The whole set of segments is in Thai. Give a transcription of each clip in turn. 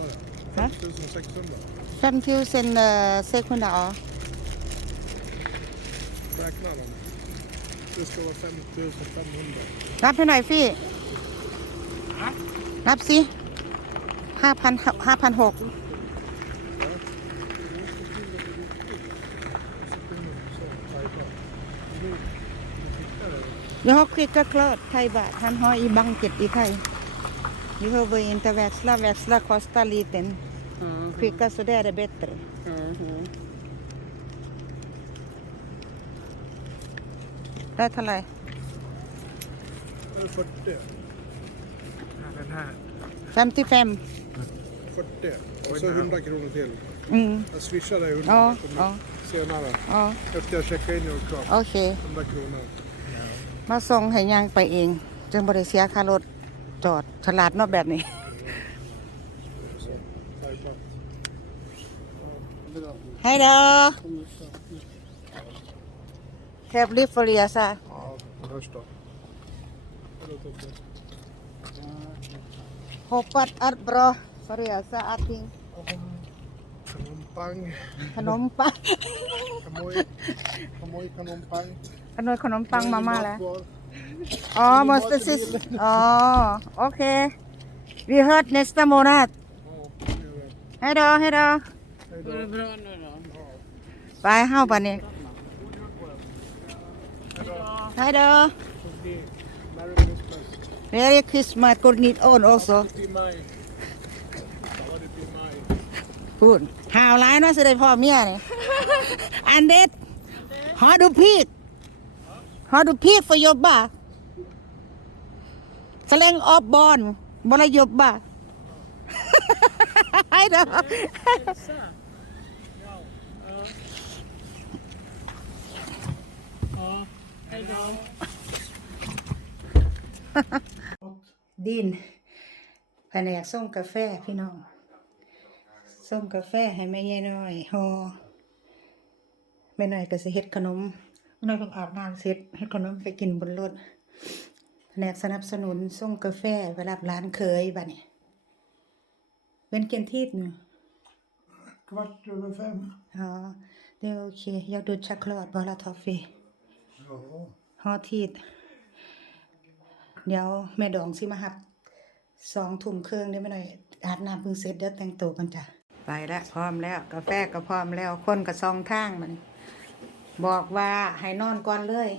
år. Hä? 5600. 5000 uh, sekunder ja. Räkna dem. Det ska vara 5500. นับให้หน่อยพี่ นับสิห้าพันห้าพันหก Så, tajta. Nu, nu tittar jag. เดี๋ยวเขาคลิก ก็เคลิดไทยบาททันหอยอีบังเก็ตอีไทยนี่เขาไปอินเตอร์แวกซ์ลาแวกซ์ลาคอสตาลีเตนคลิกก็สุดได้เบตเตอร์ได้เท่าไหร่ Eller 40. Ja, den här. แฟมที่แฟม 40. Och så 100 kronor till. อืม Jag swishar dig 100อ๋อ kronor อ๋อ senare. อ๋อ Efter jag checkar in i Orkran. โอเค100 kronor. มาส่งให้ยางไปเอง จึงบริเสียค่ารถ จอดฉลาดเนอกแบบนี้ Så, tajta. Ja, bra. ให้เด้อแคบลิฟอรียซะ Ja, hörs då. Hallå, Toffe. ฮปัดอัดบรอฟอรียซะอาทิง Kanompang. ขนมปัง Kamoy. Kamoy kanompang. ขนมขนมปังมาม่าแล้ว Kvar. อ๋อมอสเต อร์ซิสอ๋อ โอเค we heard next month Ja, det gör jag. ให้เด้อให้เด้อ Hej då. ไปเฮาปะนี่ให้เด้อ Merry Merry Christmas. Christmas good need on also Till maj. Ja, det blir maj. พูดหาวร้ายเนาะสิได้พ่อเมียนี่อันเด็ดหอดูพีก หอดูพีกฟยบบ่าแสลงออบบอลบรยบบ่าให้เด้อดินแผนกส่งกาแฟพี่น้องส่งกาแฟให้แม่ยายน้อยฮอแม่น้อยก็สิเฮ็ดขนม แม่น้อยต้องอาบน้ำเสร็จเฮ็ดขนมไปกินบนรถแผนกสนับสนุนส่งกาแฟไปรับร้านเคยบัดนี้เป็นเกียนทิพย์เนาะ Kvart över fem. อ๋อเดี๋ยวโอเคอยากดูช็อกโกแลตบอลาทอฟฟี่ Ja. ฮอทีดเดี๋ยวแม่ดองสิมาหับสองถุ่มเครื่องได้ไหมหน่อยอาบน้ำเพิ่งเสร็จเดี๋ยวแต่งตัวกันจ้ะไปแล้วพร้อมแล้วกาแฟก็พร้อมแล้วคนก็ซองทางมัน บอกว่าให้นอนก่อนเลย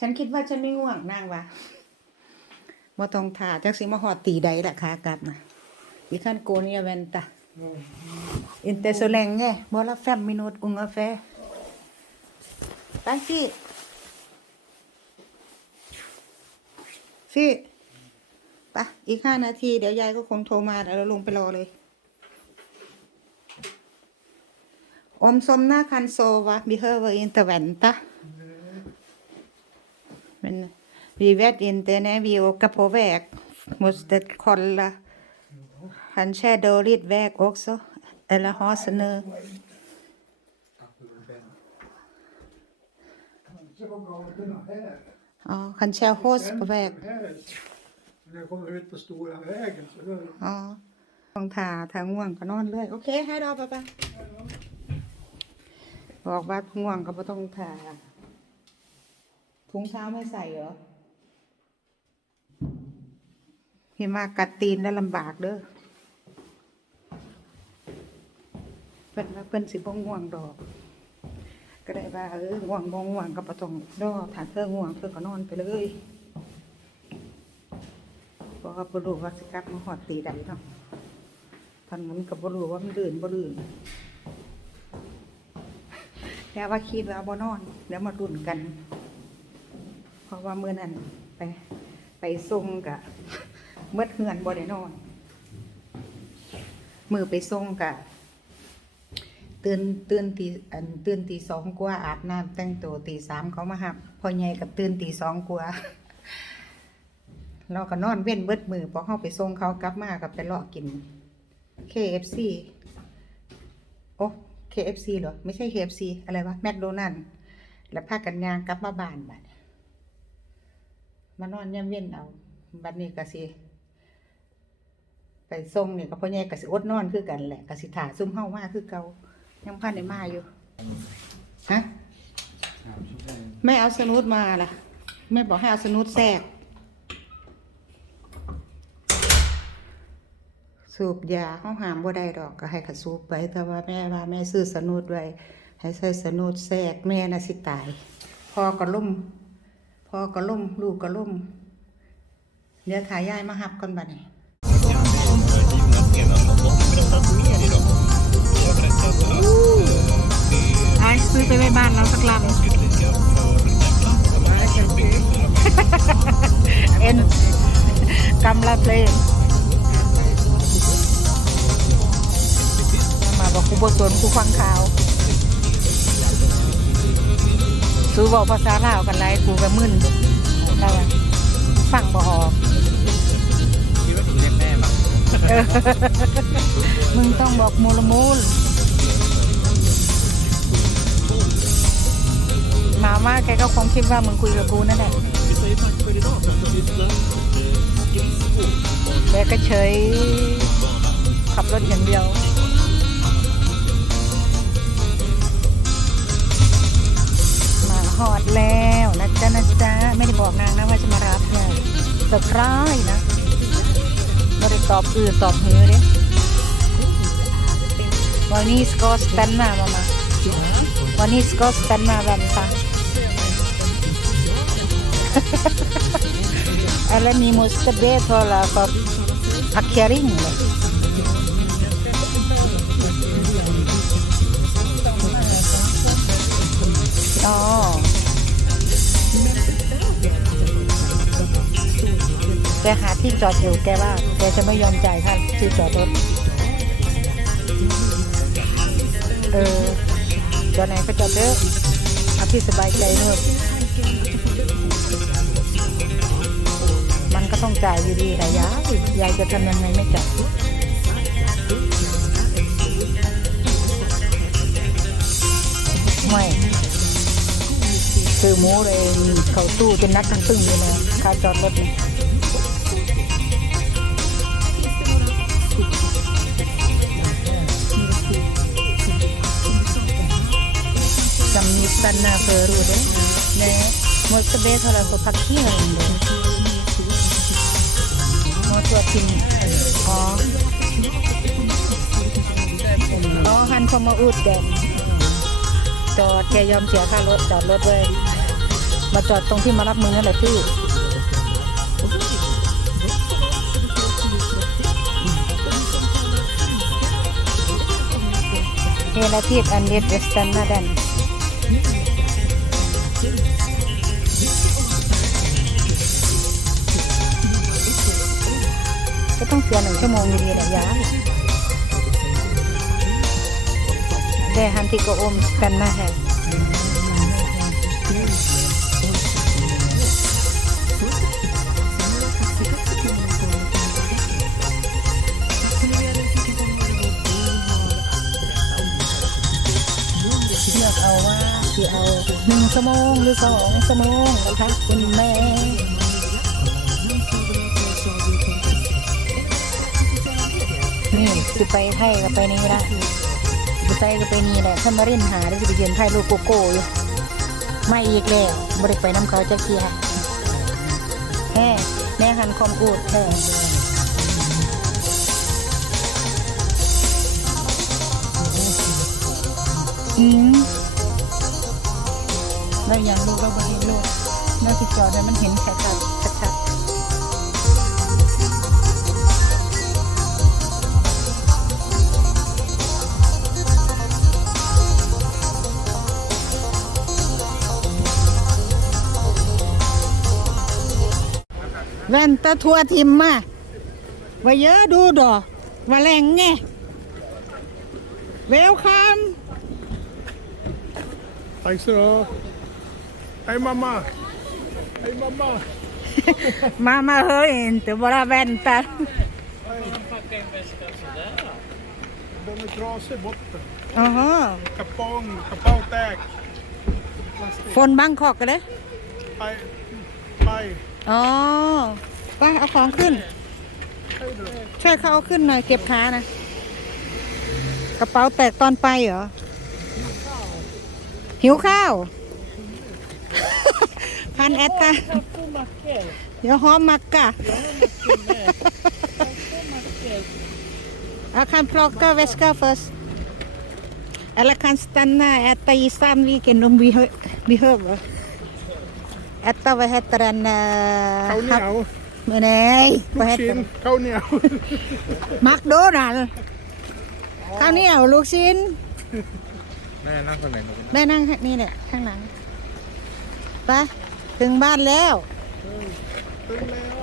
ฉันคิดว่าฉันไม่ง่วงนั่งวะว่าต้องถ่าจักสิมาหอดตีใดละคะกลับนะวิคันโกเนียเวนตาอินเตโซแลงไงบอลแฟมมินูตอุงกาแฟไปสิฟี่ไปอีกห้านาที เดี๋ยวยายก็คงโทรมาเดี๋ยวเราลงไปรอเลย Om somna kan sova, behöver inte vänta. Men vi vet inte när vi åker på väg. Måste kolla. Kanske är dåligt väg också. Eller har snö. Det var bra att kunna här. Ja, kanske är hås på väg. Här. När jag kommer ut på stora vägen så då อ๋อต้องถ่าทางง่วงก็นอนเลย โอเค ให้รอปะปะ บอกว่าง่วงก็ไม่ต้องถ่าถุงเท้าไม่ใส่เหรอพี่มากัดตีนแล้วลำบากเด้อเพิ่นว่าเพิ่นสิบ่ง่วงดอก ก็ได้ว่าเออง่วงบ่ง่วงก็บ่ต้องรอถ้าเธอง่วงเธอก็นอนไปเลยเพราะว่าบ่รู้ว่าสิกลับมาฮอดตีใดเนาะทางนั้นก็บ่รู้ว่ามันลื่นบ่ลื่น แต่ว่าคิดว่าบ่นอน เดี๋ยวมาดุนกัน เพราะว่ามื้อนั้นไป ไปส่งกะเมื่อเฮือนบ่ได้นอน มือไปส่งกะตื่นตื่นตีอันตื่นตีสองกว่าอาบน้ำแต่งตัวตีสามเขามาหับพอใหญ่กับตื่นตีสองกว่าเราก็นอนเว้นเบิดมือพอเข้าไปส่งเขากลับมากับไปเลาะกิน KFC โอ้ KFC เหรอ ไม่ใช่ KFC อะไรวะแมคโดนัลแล้วพากันยางกลับมาบ้านบัดมานอนย่ำเว้นเอา บัดนี้ก็สิไปส่งนี่ก็พ่อใหญ่ก็สิอดนอนคือกันแหละก็สิถ่าซุ่มเฮามาคือเก่ายังพันได้มาอยู่ฮะแม่เอาสนุดมาล่ะแม่บอกให้เอาสนุดแทรก สูบยาเขาหามบ่ได้ดอกก็ให้เขาสูบไปแต่ว่าแม่ว่าแม่ซื้อสนุดไว้ให้ใส่สนุดแทรกแม่น่ะสิตายพ่อก็ล่มพ่อก็ล่มลูกก็ล่มเดี๋ยวถ่ายยายมาหับก่อนบัดนี้ สู้บอกภาษาลาวกันไรครูก็มึนแล้วอะฟังบ่ออกคิดว่าหนูเรียกแม่ปะมึงต้องบอกมูลมูลหมาว่าแกก็คงคิดว่ามึงคุยกับกูนั่นแหละแกก็เฉยขับรถอย่างเดียว ถอดแล้วนะจ๊ะนะจ๊ะไม่ได้บอกนางนะว่าจะมารับเลยเซอร์ไพรส์นะได้ตอบคือตอบเฮือเด้วันนี้สกอสแตนมามามาวันนี้สกอสแตนมาแบบตาอะไรมีมุสเตเบทอลาก็พักแคริงเลยอ๋อ หาที่จอดอยู่แกว่าแกจะไม่ยอมจ่ายค่าที่จอดรถเออตัวไหนก็จอดเถอะเอาที่สบายใจเนอะมันก็ต้องจ่ายอยู่ดีแต่ยายยายจะทำยังไงไม่จ่ายไม่ซื้อหมูเลยเขาตู้จนนักทั้งตึ้งเลยนะค่าจอดรถนี่จ ตัวทิมอ๋ออ๋อหันพอมาอุดแดนจอดแกยอมเสียค่ารถจอดรถไว้มาจอดตรงที่มารับมึงนั่นแหละพี่ Relativt en litt standarden. ก็ต้ องเสียหนึ่งชั่วโมงอยู่ดีแหละยายแต่ฮันติโกโอมกันนะฮะเลือกเอาว่าสิเอาหนึ่งชั่วโมงหรือสองชั่วโมงนะคะคุณแม่ นี่สิไปไทยก็ไปนี่ละสิไปก็ไปนี่แหละท่านมาเล่นหาได้สิไปเยือนไทยลูกโกโก้อยู่ไม่อีกแล้วบริไปน้ำเขาจะเกียแฮ่แม่หันคอมอูดแฮ่อืมแล้วอย่างลูกเราบริลูกน่าสิจอดแต่มันเห็นชัดๆชัด แว่นตาทัวทิมมาว่าเยอะดูดอกว่าแรงไงเวลคัม Tack så du ha. Hej mamma! Hej mamma! มามาเฮ้ยแต่บราแว่นตา Den är trasig i botten. อ๋อฮะ Kapong, kapautäk. ฝนบังค อ๋อไปเอาของขึ้น ช่วยเขาเอาขึ้นหน่อยเก็บขานะ กระเป๋าแตกตอนไปเหรอ หิวข้าว พันแอตตาเดี๋ยวหอมมักกะอาคันพลอกก็เวสก้าเฟิสอะไรคันสตันน่าแอตตาอีสานวีเกนนมวีเฮวีเฮอร์ kan stanna och äta i Sandviken om vi hö- behöver. Äta, vad heter den? ข้าวเหนียว Men nej, ลู vad กชิ้ heter น den? ข้าวเหนียว McDonald ข้าวเหนียวลูกชิ้น แม่นั่งคนไหนหนูแม่นั่งนี่แหละข้างหลังไปถึงบ้านแล้วตึงแล้ว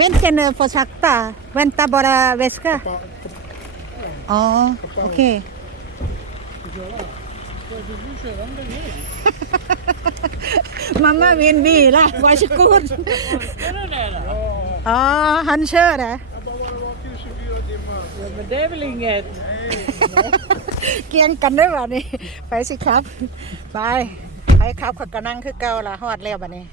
Vänta nu för sakta. Vänta bara väska. ปะอ๋อโอเค Mamma vill vila, varsågod. Ja, han kör det. Men det är väl inget. เกียงกันด้วยวะนี่ ไปสิครับ ไป ไปครับขอยกระนั่งคือเก่าละฮอดแล้วบัดนี้